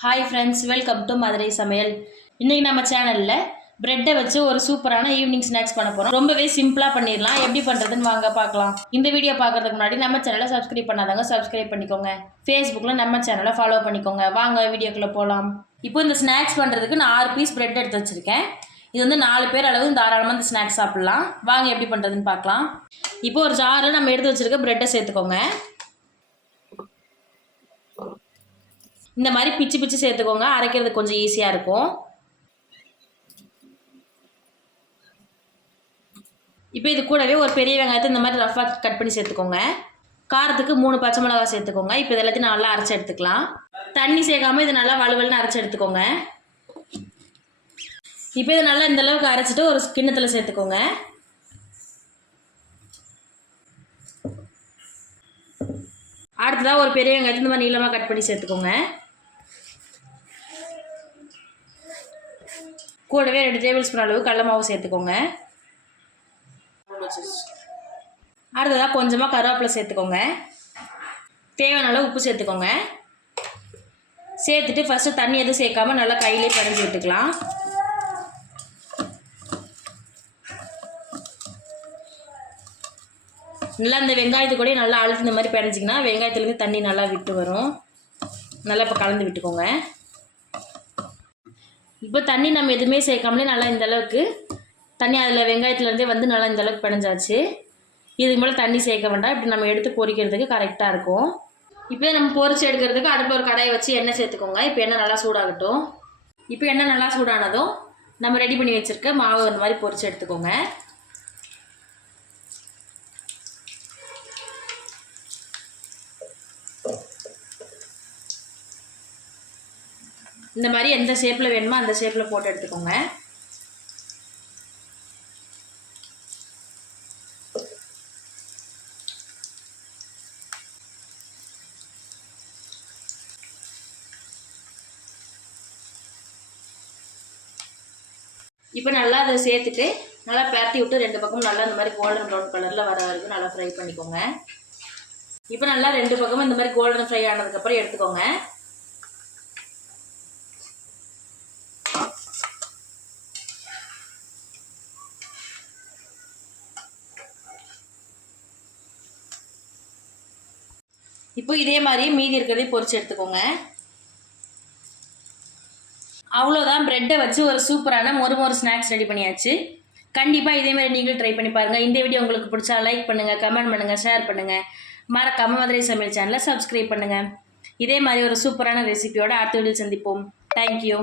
Hi friends welcome to Madurai சமையல் இன்றைக்கி நம்ம சேனலில் பிரெட்டை வச்சு ஒரு சூப்பரான ஈவினிங் ஸ்நாக்ஸ் பண்ண போகிறோம் ரொம்பவே சிம்பிளாக பண்ணிடலாம். எப்படி பண்ணுறதுன்னு வாங்க பார்க்கலாம். இந்த வீடியோ பார்க்கறதுக்கு முன்னாடி நம்ம சேனலை சப்ஸ்கிரைப் பண்ணாதவங்க சப்ஸ்கிரைப் பண்ணிக்கோங்க. ஃபேஸ்புக்கில் நம்ம சேனலை ஃபாலோ பண்ணிக்கோங்க. வாங்க வீடியோக்குள்ளே போகலாம் இப்போ இந்த ஸ்நாக்ஸ் பண்ணுறதுக்கு நான் ஆறு பீஸ் பிரெட் எடுத்து வச்சுருக்கேன். இது வந்து நாலு பேர் அளவு தாராளமாக இந்த ஸ்நாக்ஸ் சாப்பிட்லாம். வாங்க எப்படி பண்ணுறதுன்னு பார்க்கலாம். இப்போ ஒரு ஜாரில் நம்ம எடுத்து வச்சுருக்க பிரெட்டை சேர்த்துக்கோங்க. இந்த மாதிரி பிச்சு பிச்சு சேர்த்துக்கோங்க. அரைக்கிறது கொஞ்சம் ஈஸியாக இருக்கும். இப்போ இது கூடவே ஒரு பெரிய வெங்காயத்தை இந்த மாதிரி ரஃபாக கட் பண்ணி சேர்த்துக்கோங்க. காரத்துக்கு மூணு பச்சை மிளகா சேர்த்துக்கோங்க. இப்போ இது எல்லாத்தையும் நல்லா அரைச்சி எடுத்துக்கலாம். தண்ணி சேர்க்காம இது நல்லா வலுவலுன்னு அரைச்சி எடுத்துக்கோங்க. இப்போ இது நல்லா இந்த அளவுக்கு அரைச்சிட்டு ஒரு கிண்ணத்தில் சேர்த்துக்கோங்க. அடுத்ததாக ஒரு பெரிய வெங்காயத்தை இந்த மாதிரி நீளமாக கட் பண்ணி சேர்த்துக்கோங்க. கூடவே ரெண்டு டேபிள் ஸ்பூன் அளவு கடல மாவு சேர்த்துக்கோங்க. அடுத்ததாக கொஞ்சமாக கருவேப்பிலை சேர்த்துக்கோங்க. தேவையான அளவு உப்பு சேர்த்துக்கோங்க. சேர்த்துட்டு ஃபஸ்ட்டு தண்ணி எதுவும் சேர்க்காம நல்லா கையிலே பிணைஞ்சி விட்டுக்கலாம். நல்லா இந்த வெங்காயத்து கூட நல்லா அழுத்தி இந்த மாதிரி பிணைஞ்சிங்கன்னா வெங்காயத்துலேருந்து தண்ணி நல்லா விட்டு வரும். நல்லா இப்போ கலந்து விட்டுக்கோங்க. இப்போ தண்ணி நம்ம எதுவுமே சேர்க்காமலே நல்லா இந்த அளவுக்கு தண்ணி அதில் வெங்காயத்துலேருந்தே வந்து நல்லா இந்த அளவுக்கு பிணைஞ்சாச்சு. இதுக்கு மேலே தண்ணி சேர்க்க வேண்டாம். இப்படி நம்ம எடுத்து பொரிக்கிறதுக்கு கரெக்டாக இருக்கும். இப்போ நம்ம பொரிச்சு எடுக்கிறதுக்கு அடுப்பு ஒரு கடாயை வச்சு எண்ணெய் சேர்த்துக்கோங்க. இப்போ எண்ணெய் நல்லா சூடாகட்டும். இப்போ எண்ணெய் நல்லா சூடானதும் நம்ம ரெடி பண்ணி வச்சுருக்க மாவு இந்த மாதிரி பொறிச்சு எடுத்துக்கோங்க. இந்த மாதிரி எந்த ஷேப்பில் வேணுமோ அந்த ஷேப்பில் போட்டு எடுத்துக்கோங்க. இப்போ நல்லா அதை சேர்த்துட்டு நல்லா பரட்டி விட்டு ரெண்டு பக்கமும் நல்லா இந்த மாதிரி கோல்டன் ப்ரௌன் கலரில் வர வரைக்கும் நல்லா ஃப்ரை பண்ணிக்கோங்க. இப்போ நல்லா ரெண்டு பக்கமும் இந்த மாதிரி கோல்டன் ஃப்ரை ஆனதுக்கப்புறம் எடுத்துக்கோங்க. இப்போ இதே மாதிரியே மீதி இருக்கிறதையும் பொறிச்சு எடுத்துக்கோங்க. அவ்வளோதான் ப்ரெட்டை வச்சு ஒரு சூப்பரான மொறு மொறு ஸ்நாக்ஸ் ரெடி பண்ணியாச்சு. கண்டிப்பாக இதே மாதிரி நீங்களும் ட்ரை பண்ணி பாருங்கள் இந்த வீடியோ உங்களுக்கு பிடிச்சா லைக் பண்ணுங்கள் கமெண்ட் பண்ணுங்கள் ஷேர் பண்ணுங்கள் மறக்காம மதுரை சமையல் சேனலை சப்ஸ்கிரைப் பண்ணுங்கள் இதே மாதிரி ஒரு சூப்பரான ரெசிபியோட அடுத்த வீடியோ சந்திப்போம். தேங்க்யூ